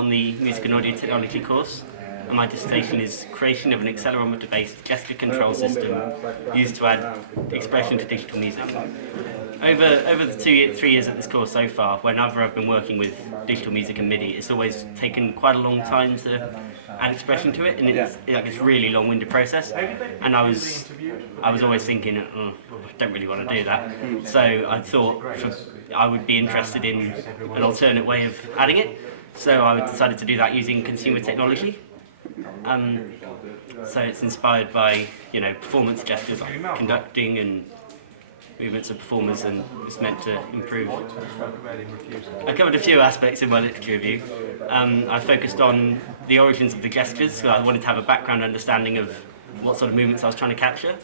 on the Music and Audio Technology course, and my dissertation is creation of an accelerometer-based gesture control system used to add expression to digital music. Over the 3 years at this course so far, whenever I've been working with digital music and MIDI, it's always taken quite a long time to add expression to it, and it's a really long-winded process. And I was always thinking, oh, I don't really want to do that. So I thought I would be interested in an alternate way of adding it. So I decided to do that using consumer technology. So it's inspired by performance gestures like conducting and movements of performers, and it's meant to improve. I covered a few aspects in my literature review. I focused on the origins of the gestures, so I wanted to have a background understanding of what sort of movements I was trying to capture.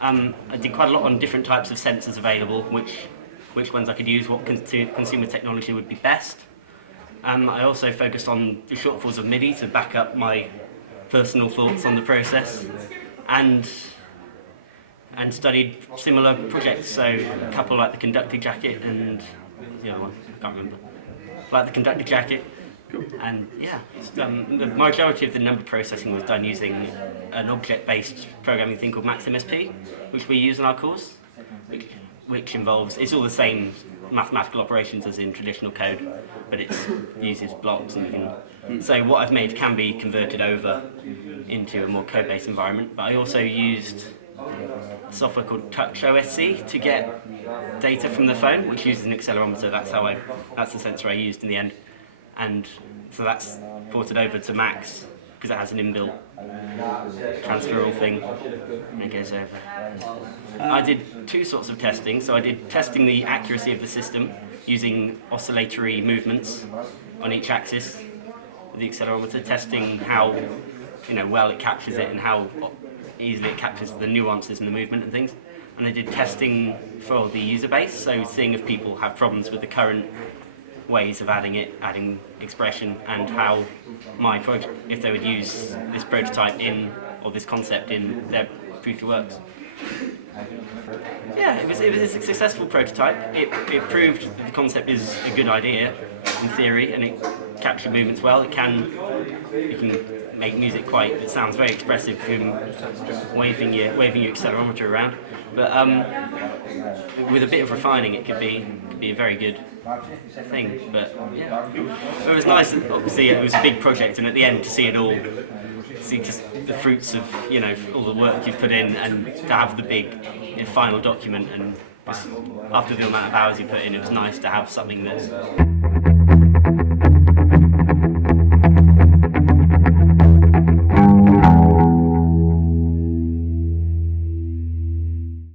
I did quite a lot on different types of sensors available, which ones I could use, what consumer technology would be best. I also focused on the shortfalls of MIDI to back up my personal thoughts on the process, and studied similar projects, so a couple like the conductor jacket and the other one, I can't remember. Like the conductor jacket, and the majority of the number processing was done using an object-based programming thing called MaxMSP, which we use in our course, which involves, it's all the same mathematical operations as in traditional code, but it uses blocks, and so what I've made can be converted over into a more code-based environment. But I also used software called Touch OSC to get data from the phone, which uses an accelerometer. That's the sensor I used in the end, and so that's ported over to Max because it has an inbuilt transferal thing, and it goes over. I did two sorts of testing. So I did testing the accuracy of the system using oscillatory movements on each axis of the accelerometer, testing how well it captures it and how easily it captures the nuances in the movement and things. And I did testing for the user base, so seeing if people have problems with the current ways of adding expression, and how my project, if they would use this prototype or this concept in their future works. Yeah, it was a successful prototype. It proved that the concept is a good idea in theory, and it captured movements well. You can make music it sounds very expressive from waving your accelerometer around. But with a bit of refining, it could be a very good thing. But yeah, it was nice. Obviously, it was a big project, and at the end, to see it all, see just the fruits of all the work you've put in, and to have the big final document, and after the amount of hours you put in, it was nice to have something that's